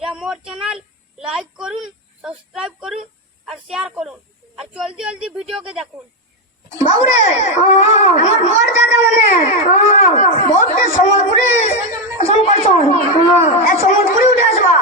ইয়া মোর channel like করুন, subscribe করুন আর share করুন আর জলদি জলদি ভিডিওকে দেখুন। বাবুরে আমার বর দাদা মানে বহুত সম্বলপুরি পছন্দ করছন সম্বলপুরি উঠে আসবা